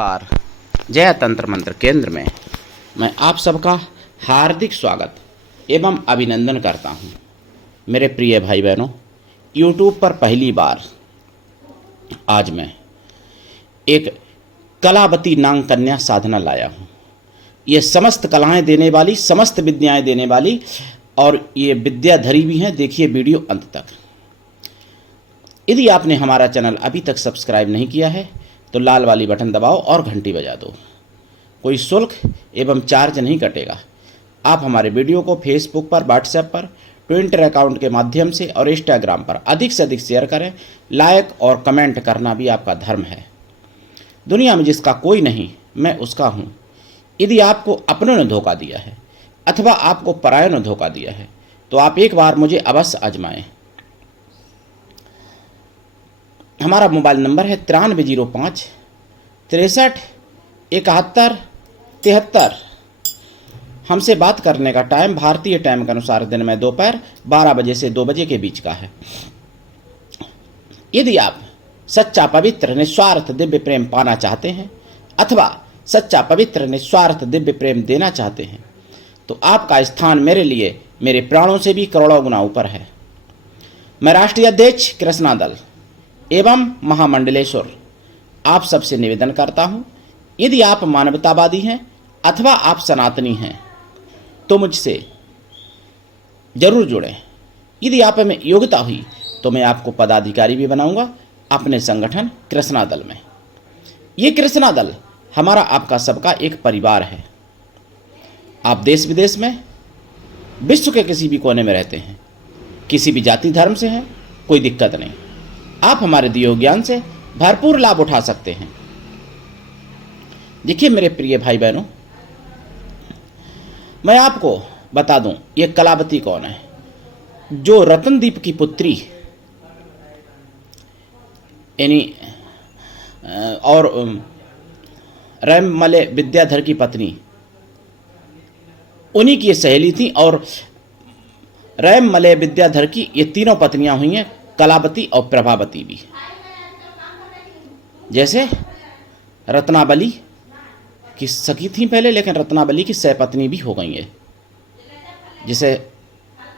और जय तंत्र मंत्र केंद्र में मैं आप सबका हार्दिक स्वागत एवं अभिनंदन करता हूं। मेरे प्रिय भाई बहनों, यूट्यूब पर पहली बार आज मैं एक कलावती नाग कन्या साधना लाया हूं। ये समस्त कलाएं देने वाली, समस्त विद्याएं देने वाली और ये विद्याधरी भी हैं। देखिए वीडियो अंत तक। यदि आपने हमारा चैनल अभी तक सब्सक्राइब नहीं किया है तो लाल वाली बटन दबाओ और घंटी बजा दो। कोई शुल्क एवं चार्ज नहीं कटेगा। आप हमारे वीडियो को फेसबुक पर, व्हाट्सएप पर, ट्विटर अकाउंट के माध्यम से और इंस्टाग्राम पर अधिक से अधिक शेयर करें। लाइक और कमेंट करना भी आपका धर्म है। दुनिया में जिसका कोई नहीं, मैं उसका हूँ। यदि आपको अपनों ने धोखा दिया है अथवा आपको परायों ने धोखा दिया है तो आप एक बार मुझे अवश्य आजमाएं। हमारा मोबाइल नंबर है 9305 63 71 73। हमसे बात करने का टाइम भारतीय टाइम के अनुसार दिन में दोपहर 12 बजे से 2 बजे के बीच का है। यदि आप सच्चा पवित्र निस्वार्थ दिव्य प्रेम पाना चाहते हैं अथवा सच्चा पवित्र निस्वार्थ दिव्य प्रेम देना चाहते हैं तो आपका स्थान मेरे लिए मेरे प्राणों से भी करोड़ों गुना ऊपर है। मैं राष्ट्रीय अध्यक्ष कृष्णा दल एवं महामंडलेश्वर आप सबसे निवेदन करता हूं, यदि आप मानवतावादी हैं अथवा आप सनातनी हैं तो मुझसे जरूर जुड़ें। यदि आप में योग्यता हुई तो मैं आपको पदाधिकारी भी बनाऊंगा अपने संगठन कृष्णा दल में। ये कृष्णा दल हमारा आपका सबका एक परिवार है। आप देश विदेश में, विश्व के किसी भी कोने में रहते हैं, किसी भी जाति धर्म से हैं, कोई दिक्कत नहीं। आप हमारे दिए ज्ञान से भरपूर लाभ उठा सकते हैं। देखिए मेरे प्रिय भाई बहनों, मैं आपको बता दूं ये कलावती कौन है। जो रतनदीप की पुत्री यानी और रैममले विद्याधर की पत्नी, उन्हीं की ये सहेली थी। और रैममले विद्याधर की ये तीनों पत्नियां हुई हैं, कलावती और प्रभावती भी। जैसे रत्नावली की सखी थी पहले, लेकिन रत्नावली की सहपत्नी भी हो गई है, जिसे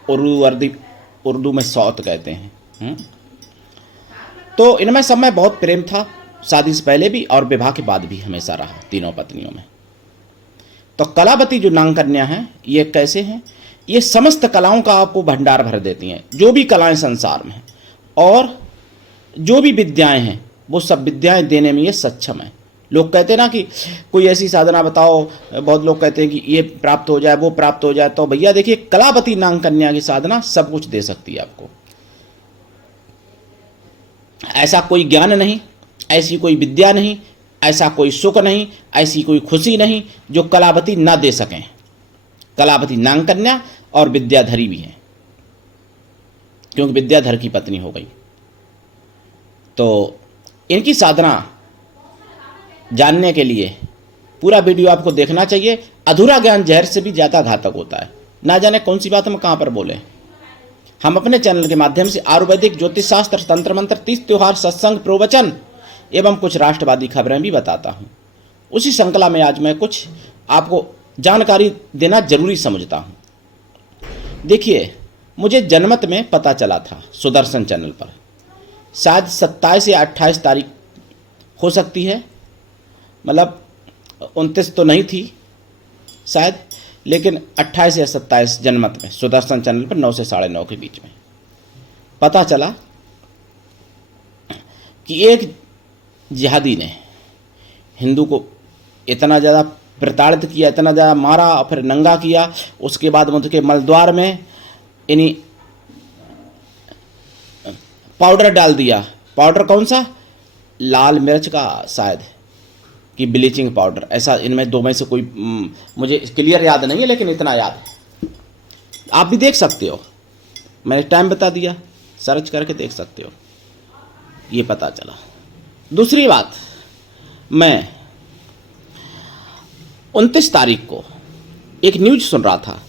उर्दू में सौत कहते हैं। तो इनमें सब में बहुत प्रेम था, शादी से पहले भी और विवाह के बाद भी हमेशा रहा तीनों पत्नियों में। तो कलावती जो नाग कन्या है, ये कैसे हैं? ये समस्त कलाओं का आपको भंडार भर देती हैं, जो भी कलाएं संसार में हैं और जो भी विद्याएं हैं वो सब विद्याएं देने में ये सक्षम है। लोग कहते हैं ना कि कोई ऐसी साधना बताओ, बहुत लोग कहते हैं कि ये प्राप्त हो जाए, वो प्राप्त हो जाए। तो भैया देखिए, कलावती नाग कन्या की साधना सब कुछ दे सकती है आपको। ऐसा कोई ज्ञान नहीं, ऐसी कोई विद्या नहीं, ऐसा कोई सुख नहीं, ऐसी कोई खुशी नहीं जो कलावती ना दे सकें। कलावती नाग कन्या और विद्याधरी भी हैं, क्योंकि विद्याधर की पत्नी हो गई। तो इनकी साधना जानने के लिए पूरा वीडियो आपको देखना चाहिए। अधूरा ज्ञान जहर से भी ज़्यादा घातक होता है। ना जाने कौन सी बात हम कहाँ पर बोले। हम अपने चैनल के माध्यम से आयुर्वेदिक, ज्योतिष शास्त्र, तंत्र मंत्र, तीज त्योहार, सत्संग, प्रवचन एवं कुछ राष्ट्रवादी खबरें भी बताता हूँ। उसी श्रृंखला में आज मैं कुछ आपको जानकारी देना जरूरी समझता हूँ। देखिए, मुझे जनमत में पता चला था सुदर्शन चैनल पर, शायद 27 या 28 तारीख हो सकती है, मतलब 29 तो नहीं थी शायद, लेकिन 28 या 27 जनमत में सुदर्शन चैनल पर 9 से 9:30 के बीच में पता चला कि एक जिहादी ने हिंदू को इतना ज़्यादा प्रताड़ित किया, इतना ज़्यादा मारा और फिर नंगा किया। उसके बाद उनके मलद्वार में इन्हीं पाउडर डाल दिया। पाउडर कौन सा? लाल मिर्च का शायद, कि ब्लीचिंग पाउडर, ऐसा इनमें दो में से कोई, मुझे क्लियर याद नहीं है, लेकिन इतना याद है। आप भी देख सकते हो, मैंने टाइम बता दिया, सर्च करके देख सकते हो, ये पता चला। दूसरी बात, मैं 29 तारीख को एक न्यूज सुन रहा था,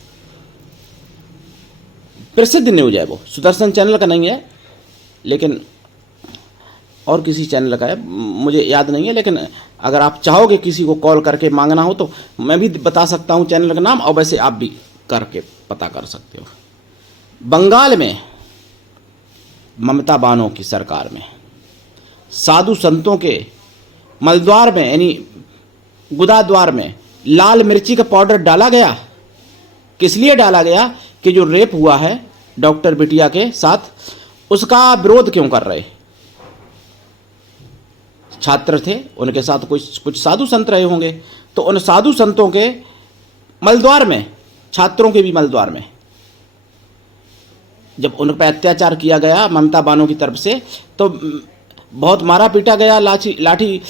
प्रसिद्ध न्यूज है वो, सुदर्शन चैनल का नहीं है, लेकिन और किसी चैनल का है, मुझे याद नहीं है, लेकिन अगर आप चाहोगे किसी को कॉल करके मांगना हो तो मैं भी बता सकता हूँ चैनल का नाम, और वैसे आप भी करके पता कर सकते हो। बंगाल में ममता बानो की सरकार में साधु संतों के मलद्वार में यानी गुदाद्वार में लाल मिर्ची का पाउडर डाला गया। किस लिए डाला गया कि जो रेप हुआ है डॉक्टर बिटिया के साथ, उसका विरोध क्यों कर रहे? छात्र थे, उनके साथ कुछ साधु संत रहे होंगे, तो उन साधु संतों के मलद्वार में, छात्रों के भी मलद्वार में जब उन पर अत्याचार किया गया ममता बानो की तरफ से, तो बहुत मारा पीटा गया, लाठी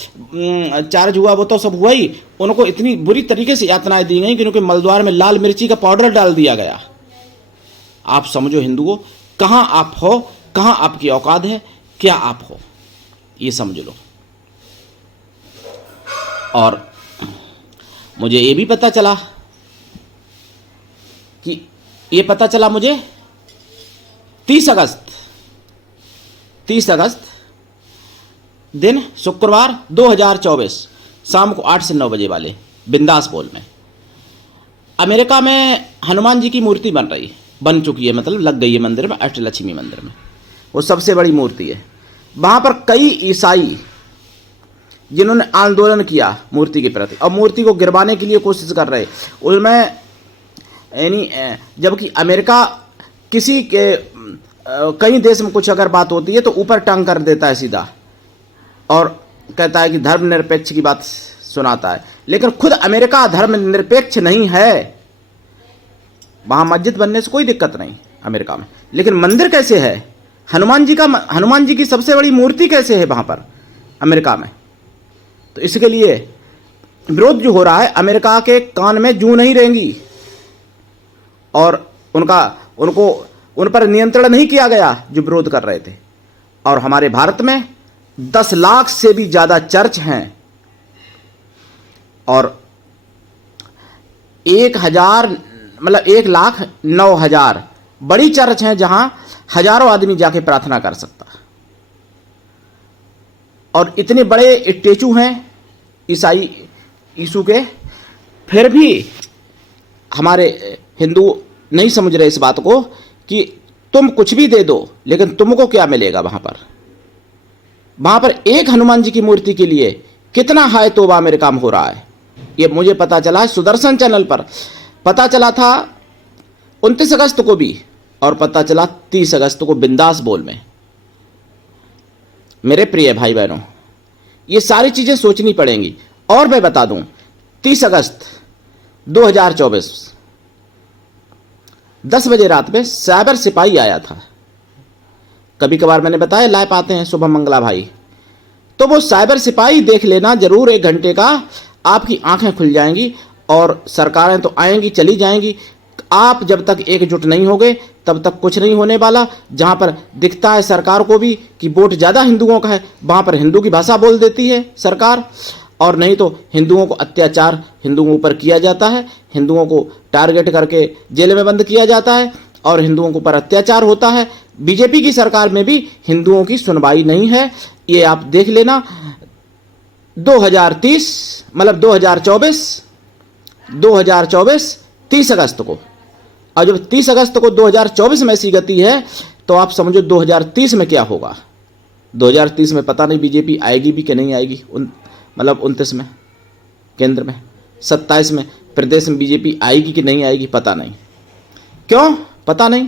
चार्ज हुआ, वो तो सब हुआ ही। उनको इतनी बुरी तरीके से यातनाएं दी गई कि उनके मलद्वार में लाल मिर्ची का पाउडर डाल दिया गया। आप समझो हिंदुओं, कहाँ आप हो, कहाँ आपकी औकात है, क्या आप हो, ये समझ लो। और मुझे ये भी पता चला कि मुझे 30 अगस्त दिन शुक्रवार 2024 शाम को 8 से 9 बजे वाले बिंदास बोल में अमेरिका में हनुमान जी की मूर्ति बन चुकी है, मतलब लग गई है मंदिर में, अष्टलक्ष्मी मंदिर में। वो सबसे बड़ी मूर्ति है। वहाँ पर कई ईसाई जिन्होंने आंदोलन किया मूर्ति के प्रति और मूर्ति को गिरवाने के लिए कोशिश कर रहे, उनमें यानी जबकि अमेरिका किसी के कई देश में कुछ अगर बात होती है तो ऊपर टांग कर देता है सीधा, और कहता है कि धर्मनिरपेक्ष की बात सुनाता है, लेकिन खुद अमेरिका धर्मनिरपेक्ष नहीं है। वहाँ मस्जिद बनने से कोई दिक्कत नहीं अमेरिका में, लेकिन मंदिर कैसे है? हनुमान जी की सबसे बड़ी मूर्ति कैसे है वहाँ पर अमेरिका में? तो इसके लिए विरोध जो हो रहा है, अमेरिका के कान में जूं नहीं रहेंगी, और उन पर नियंत्रण नहीं किया गया जो विरोध कर रहे थे। और हमारे भारत में 10 लाख से भी ज्यादा चर्च हैं, और 1,09,000 बड़ी चर्च हैं जहां हजारों आदमी जाके प्रार्थना कर सकता। और इतने बड़े स्टेचू हैं ईसाई यीशु के, फिर भी हमारे हिंदू नहीं समझ रहे इस बात को कि तुम कुछ भी दे दो, लेकिन तुमको क्या मिलेगा? वहां पर एक हनुमान जी की मूर्ति के लिए कितना हाय तौबा अमेरिका में हो रहा है, ये मुझे पता चला है सुदर्शन चैनल पर। पता चला था 29 अगस्त को भी, और पता चला 30 अगस्त को बिंदास बोल में। मेरे प्रिय भाई बहनों, ये सारी चीजें सोचनी पड़ेंगी। और मैं बता दूं, 30 अगस्त 2024 10 बजे रात में साइबर सिपाही आया था। कभी कभार मैंने बताया लाइव आते हैं शुभम मंगला भाई, तो वो साइबर सिपाही देख लेना जरूर, 1 घंटे का आपकी आंखें खुल जाएंगी। और सरकारें तो आएंगी चली जाएंगी, आप जब तक एकजुट नहीं होगे तब तक कुछ नहीं होने वाला। जहां पर दिखता है सरकार को भी कि वोट ज्यादा हिंदुओं का है, वहां पर हिंदू की भाषा बोल देती है सरकार, और नहीं तो हिंदुओं को अत्याचार हिंदुओं पर किया जाता है, हिंदुओं को टारगेट करके जेल में बंद किया जाता है और हिंदुओं के ऊपर अत्याचार होता है। बीजेपी की सरकार में भी हिंदुओं की सुनवाई नहीं है, ये आप देख लेना। 2030 मतलब 2024 30 अगस्त को, और जब 30 अगस्त को 2024 में ऐसी गति है तो आप समझो 2030 में क्या होगा। 2030 में पता नहीं बीजेपी आएगी भी कि नहीं आएगी, मतलब 29 में केंद्र में, 27 में प्रदेश में बीजेपी आएगी कि नहीं आएगी पता नहीं। क्यों पता नहीं?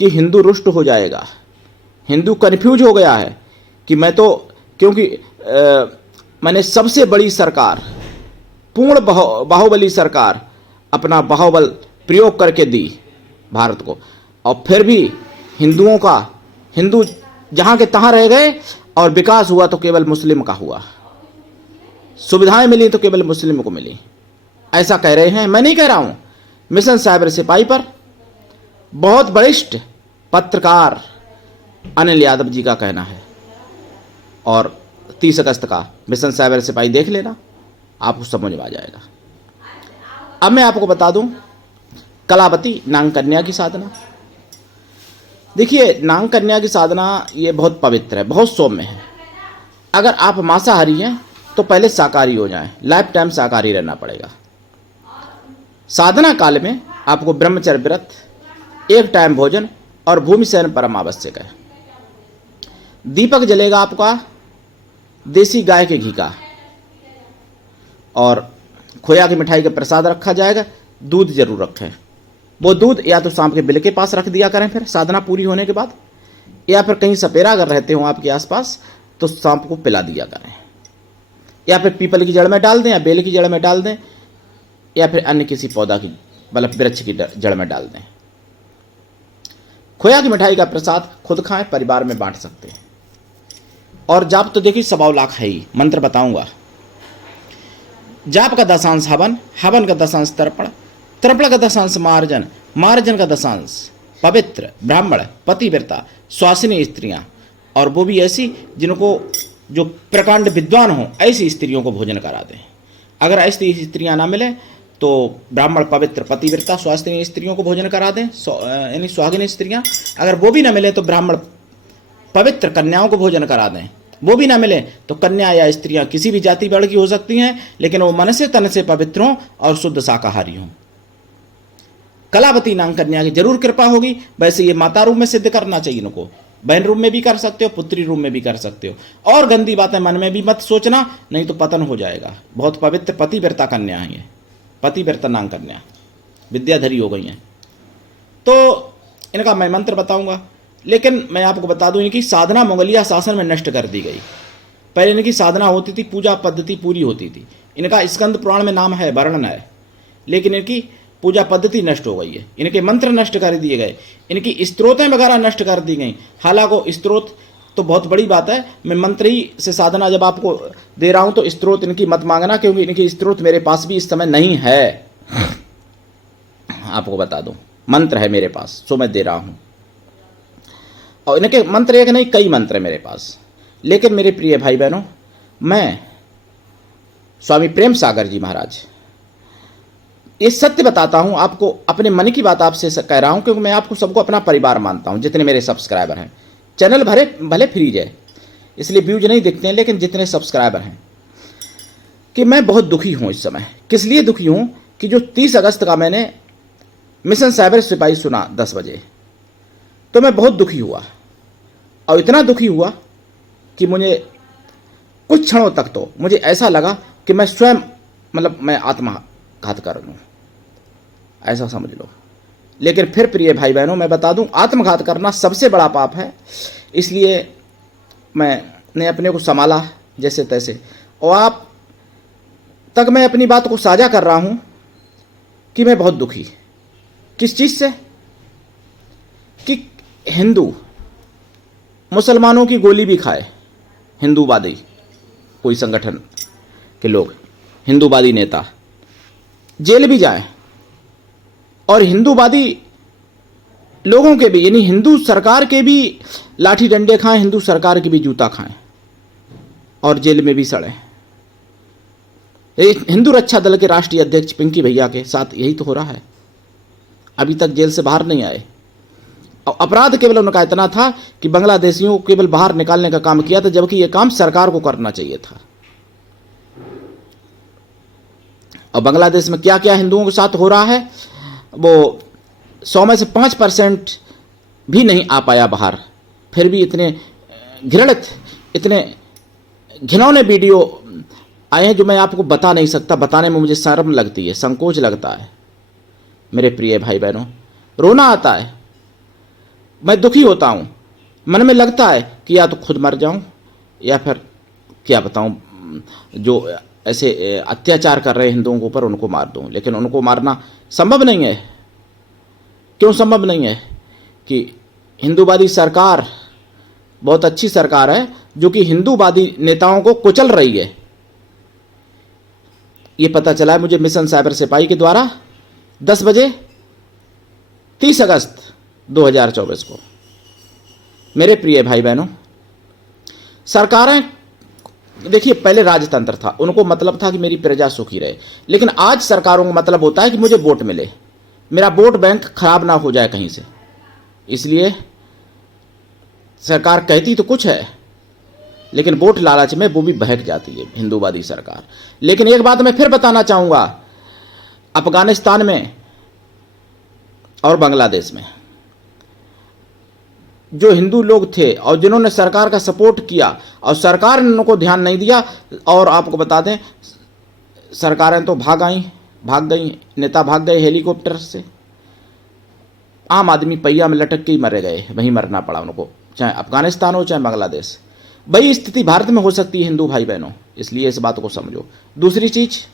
कि हिंदू रुष्ट हो जाएगा, हिंदू कन्फ्यूज हो गया है कि मैं तो, क्योंकि मैंने सबसे बड़ी सरकार, पूर्ण बाहुबली सरकार अपना बाहुबल प्रयोग करके दी भारत को, और फिर भी हिंदू जहां के तहां रह गए, और विकास हुआ तो केवल मुस्लिम का हुआ, सुविधाएं मिली तो केवल मुस्लिम को मिली, ऐसा कह रहे हैं। मैं नहीं कह रहा हूं, मिशन साइबर सिपाही पर बहुत वरिष्ठ पत्रकार अनिल यादव जी का कहना है। और 30 अगस्त का मिशन साइबर सिपाही देख लेना, आपको समझ में आ जाएगा। अब मैं आपको बता दूं कलावती नाग कन्या की साधना। देखिए, नाग कन्या की साधना ये बहुत पवित्र है, बहुत सौम्य है। अगर आप मांसाहारी हैं तो पहले शाकाहारी हो जाएं, लाइफ टाइम शाकाहारी रहना पड़ेगा। साधना काल में आपको ब्रह्मचर्य व्रत, एक टाइम भोजन और भूमि शयन परम आवश्यक है। दीपक जलेगा आपका देसी गाय के घी का, और खोया की मिठाई का प्रसाद रखा जाएगा। दूध जरूर रखें। वो दूध या तो सांप के बिल के पास रख दिया करें फिर साधना पूरी होने के बाद, या फिर कहीं सपेरा अगर रहते हो आपके आसपास तो सांप को पिला दिया करें, या फिर पीपल की जड़ में डाल दें, या बेल की जड़ में डाल दें, या फिर अन्य किसी पौधा की मतलब वृक्ष की जड़ में डाल दें। खोया की मिठाई का प्रसाद खुद खाएं, परिवार में बांट सकते हैं। और जाप तो देखिए 100 लाख है ही, मंत्र बताऊंगा। जाप का दशांश हवन, हवन का दशांश तर्पण, तर्पण का दशांश मार्जन, मार्जन का दशांश पवित्र ब्राह्मण पतिव्रता स्वासिनी स्त्रियां, और वो भी ऐसी जिनको जो प्रकांड विद्वान हो, ऐसी स्त्रियों को भोजन करा दें। अगर ऐसी स्त्रियां ना मिले तो ब्राह्मण पवित्र पतिव्रता स्वासिनी स्त्रियों को भोजन करा दें, यानी सुहागिनी स्त्रियां। अगर वो भी ना मिले तो ब्राह्मण पवित्र कन्याओं को भोजन करा दें। वो भी ना मिले तो कन्या या स्त्रियां किसी भी जाति वर्ण की हो सकती हैं, लेकिन वो मन से तन से पवित्र हों और शुद्ध शाकाहारी हों। कलावती नाग कन्या की जरूर कृपा होगी। वैसे ये माता रूप में सिद्ध करना चाहिए इनको, बहन रूप में भी कर सकते हो, पुत्री रूप में भी कर सकते हो। और गंदी बातें मन में भी मत सोचना, नहीं तो पतन हो जाएगा। बहुत पवित्र पतिव्रता कन्या है ये, पतिव्रता नाग कन्या विद्याधरी हो गई हैं। तो इनका मैं मंत्र बताऊंगा, लेकिन मैं आपको बता दूं इनकी साधना मुगलिया शासन में नष्ट कर दी गई। पहले इनकी साधना होती थी, पूजा पद्धति पूरी होती थी। इनका स्कंद पुराण में नाम है, वर्णन है, लेकिन इनकी पूजा पद्धति नष्ट हो गई है। इनके मंत्र नष्ट कर दिए गए, इनकी स्त्रोतें वगैरह नष्ट कर दी गई। हालांकि स्त्रोत तो बहुत बड़ी बात है, मैं मंत्र ही से साधना जब आपको दे रहा हूं तो स्त्रोत इनकी मत मांगना, क्योंकि इनकी स्त्रोत मेरे पास भी इस समय नहीं है। आपको बता दूं, मंत्र है मेरे पास, सो मैं दे रहा हूं। और इनके मंत्र एक नहीं, कई मंत्र है मेरे पास। लेकिन मेरे प्रिय भाई बहनों, मैं स्वामी प्रेम सागर जी महाराज ये सत्य बताता हूं आपको, अपने मन की बात आपसे कह रहा हूं, क्योंकि मैं आपको सबको अपना परिवार मानता हूं। जितने मेरे सब्सक्राइबर हैं, चैनल भले फ्रीज है इसलिए व्यूज नहीं दिखते हैं, लेकिन जितने सब्सक्राइबर हैं, कि मैं बहुत दुखी हूं इस समय। किस लिए दुखी हूं कि जो 30 अगस्त का मैंने मिशन साइबर सिपाही सुना 10 बजे, तो मैं बहुत दुखी हुआ। और इतना दुखी हुआ कि मुझे कुछ क्षणों तक तो मुझे ऐसा लगा कि मैं स्वयं मतलब मैं आत्मघात कर लूं, ऐसा समझ लो। लेकिन फिर प्रिय भाई बहनों, मैं बता दूं, आत्मघात करना सबसे बड़ा पाप है। इसलिए मैंने अपने को संभाला जैसे तैसे, और आप तक मैं अपनी बात को साझा कर रहा हूं कि मैं बहुत दुखी। किस चीज से? कि हिंदू मुसलमानों की गोली भी खाए, हिंदूवादी कोई संगठन के लोग, हिंदूवादी नेता जेल भी जाएं, और हिंदूवादी लोगों के भी, यानी हिंदू सरकार के भी लाठी डंडे खाएं, हिंदू सरकार के भी जूता खाएं और जेल में भी सड़े। हिंदू रक्षा दल के राष्ट्रीय अध्यक्ष पिंकी भैया के साथ यही तो हो रहा है। अभी तक जेल से बाहर नहीं आए। और अपराध केवल उनका इतना था कि बांग्लादेशियों को केवल बाहर निकालने का काम किया था, जबकि यह काम सरकार को करना चाहिए था। और बांग्लादेश में क्या क्या हिंदुओं के साथ हो रहा है, वो 100 में से 5% भी नहीं आ पाया बाहर। फिर भी इतने घृणित, इतने घिनौने वीडियो आए हैं जो मैं आपको बता नहीं सकता। बताने में मुझे शर्म लगती है, संकोच लगता है। मेरे प्रिय भाई बहनों, रोना आता है, मैं दुखी होता हूं। मन में लगता है कि या तो खुद मर जाऊं, या फिर क्या बताऊं, जो ऐसे अत्याचार कर रहे हैं हिंदुओं के ऊपर उनको मार दूं। लेकिन उनको मारना संभव नहीं है। क्यों संभव नहीं है? कि हिंदूवादी सरकार बहुत अच्छी सरकार है, जो कि हिंदूवादी नेताओं को कुचल रही है। ये पता चला है मुझे मिशन साइबर सिपाही के द्वारा 10 बजे 30 अगस्त 2024 को। मेरे प्रिय भाई बहनों, सरकारें देखिए, पहले राजतंत्र था, उनको मतलब था कि मेरी प्रजा सुखी रहे। लेकिन आज सरकारों को मतलब होता है कि मुझे वोट मिले, मेरा वोट बैंक खराब ना हो जाए कहीं से। इसलिए सरकार कहती तो कुछ है, लेकिन वोट लालच में वो भी बहक जाती है हिंदूवादी सरकार। लेकिन एक बात मैं फिर बताना चाहूंगा, अफगानिस्तान में और बांग्लादेश में जो हिंदू लोग थे और जिन्होंने सरकार का सपोर्ट किया और सरकार ने उनको ध्यान नहीं दिया, और आपको बता दें सरकारें तो भाग गई, नेता भाग गए हेलीकॉप्टर से, आम आदमी पहिया में लटक के ही मरे गए, वहीं मरना पड़ा उनको, चाहे अफगानिस्तान हो चाहे बांग्लादेश। वही स्थिति भारत में हो सकती है हिंदू भाई बहनों, इसलिए इस बात को समझो। दूसरी चीज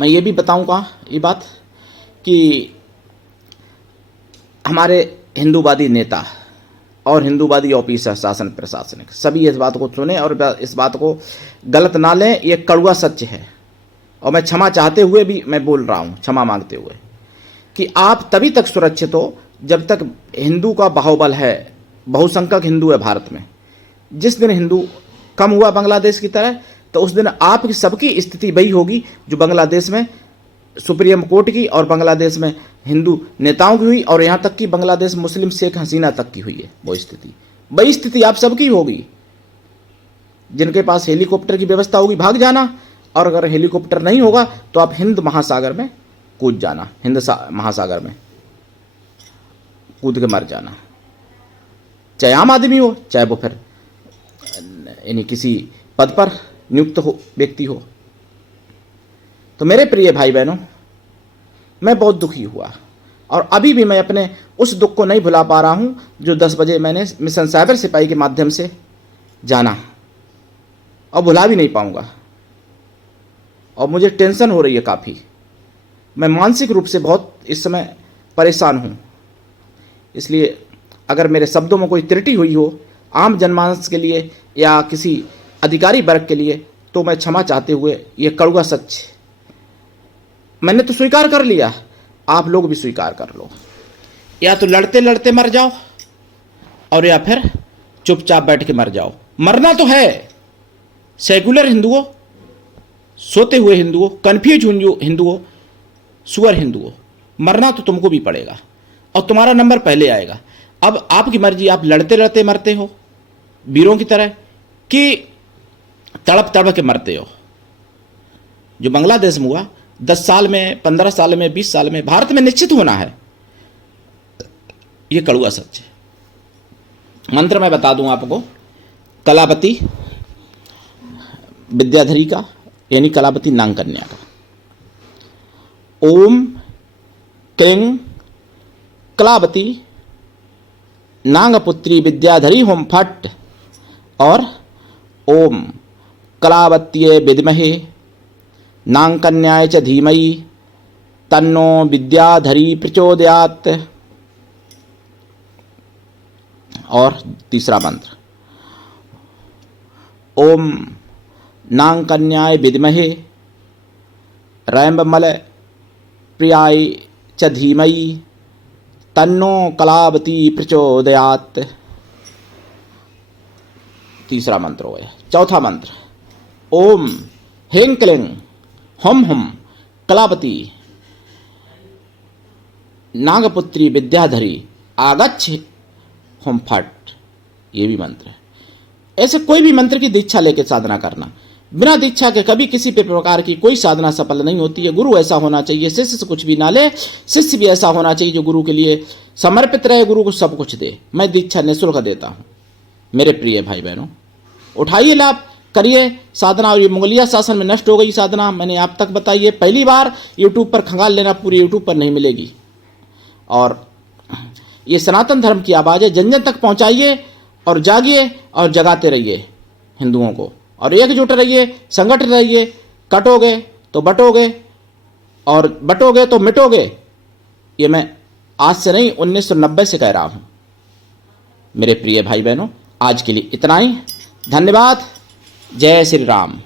मैं ये भी बताऊंगा ये बात कि हमारे हिंदूवादी नेता और हिंदूवादी ऑफिसर, शासन प्रशासनिक सभी इस बात को सुने और इस बात को गलत ना लें। ये कड़वा सच है और मैं क्षमा चाहते हुए भी मैं बोल रहा हूँ, क्षमा मांगते हुए, कि आप तभी तक सुरक्षित हो जब तक हिंदू का बाहुबल है, बहुसंख्यक हिंदू है भारत में। जिस दिन हिंदू कम हुआ बांग्लादेश की तरह, तो उस दिन आपकी सबकी स्थिति वही होगी जो बांग्लादेश में सुप्रीम कोर्ट की और बांग्लादेश में हिंदू नेताओं की हुई, और यहाँ तक कि बांग्लादेश मुस्लिम शेख हसीना तक की हुई है। वही स्थिति आप सबकी होगी। जिनके पास हेलीकॉप्टर की व्यवस्था होगी भाग जाना, और अगर हेलीकॉप्टर नहीं होगा तो आप हिंद महासागर में कूद जाना, महासागर में कूद के मर जाना, चाहे आम आदमी हो चाहे वो फिर यानी किसी पद पर नियुक्त हो व्यक्ति हो। तो मेरे प्रिय भाई बहनों, मैं बहुत दुखी हुआ और अभी भी मैं अपने उस दुख को नहीं भुला पा रहा हूं जो 10 बजे मैंने मिशन साइबर सिपाही के माध्यम से जाना, और भुला भी नहीं पाऊंगा। और मुझे टेंशन हो रही है काफ़ी, मैं मानसिक रूप से बहुत इस समय परेशान हूं। इसलिए अगर मेरे शब्दों में कोई त्रुटि हुई हो आम जनमानस के लिए या किसी अधिकारी वर्ग के लिए, तो मैं क्षमा चाहते हुए ये कड़वा सच मैंने तो स्वीकार कर लिया, आप लोग भी स्वीकार कर लो। या तो लड़ते लड़ते मर जाओ और या फिर चुपचाप बैठ के मर जाओ। मरना तो है, सेकुलर हिंदुओं, सोते हुए हिंदुओं, कन्फ्यूज हिंदुओं, सुअर हिंदुओं, मरना तो तुमको भी पड़ेगा और तुम्हारा नंबर पहले आएगा। अब आपकी मर्जी, आप लड़ते लड़ते मरते हो वीरों की तरह कि तड़प तड़प के मरते हो। जो बांग्लादेश में हुआ 10 साल में, 15 साल में, 20 साल में भारत में निश्चित होना है, यह कड़वा सच है। मंत्र मैं बता दूं आपको, कलावती विद्याधरी का, यानी कलावती नाग कन्या का। ओम क्लीं कलावती नागपुत्री विद्याधरी होम फट, और ओम कलावत्ये विद्महे नागकन्याय च धीमहि तन्नो विद्याधरी प्रचोदयात्। और तीसरा मंत्र, ओम नागकन्याय विद्महे रैम्बमल प्रियाय च धीमहि तन्नो कलावती प्रचोदयात्। तीसरा मंत्र हो गया। चौथा मंत्र, ओम ह्रीं क्लीं हुम हुम कलावती नागपुत्री विद्याधरी आगच्छ हुम फट। ये भी मंत्र है। ऐसे कोई भी मंत्र की दीक्षा लेकर साधना करना, बिना दीक्षा के कभी किसी भी प्रकार की कोई साधना सफल नहीं होती है। गुरु ऐसा होना चाहिए, शिष्य से कुछ भी ना ले, शिष्य भी ऐसा होना चाहिए जो गुरु के लिए समर्पित रहे, गुरु को सब कुछ दे। मैं दीक्षा निःशुल्क देता हूँ। मेरे प्रिय भाई बहनों, उठाइए लाभ, करिए साधना। और ये मुगलिया शासन में नष्ट हो गई साधना, मैंने आप तक बताई है। पहली बार यूट्यूब पर खंगाल लेना, पूरी यूट्यूब पर नहीं मिलेगी। और ये सनातन धर्म की आवाज़ है, जन जन तक पहुँचाइए और जागिए और जगाते रहिए हिंदुओं को, और एकजुट रहिए, संगठित रहिए। कटोगे तो बटोगे और बटोगे तो मिटोगे। ये मैं आज से नहीं 1990 से कह रहा हूं। मेरे प्रिय भाई बहनों, आज के लिए इतना ही। धन्यवाद। जय श्री राम।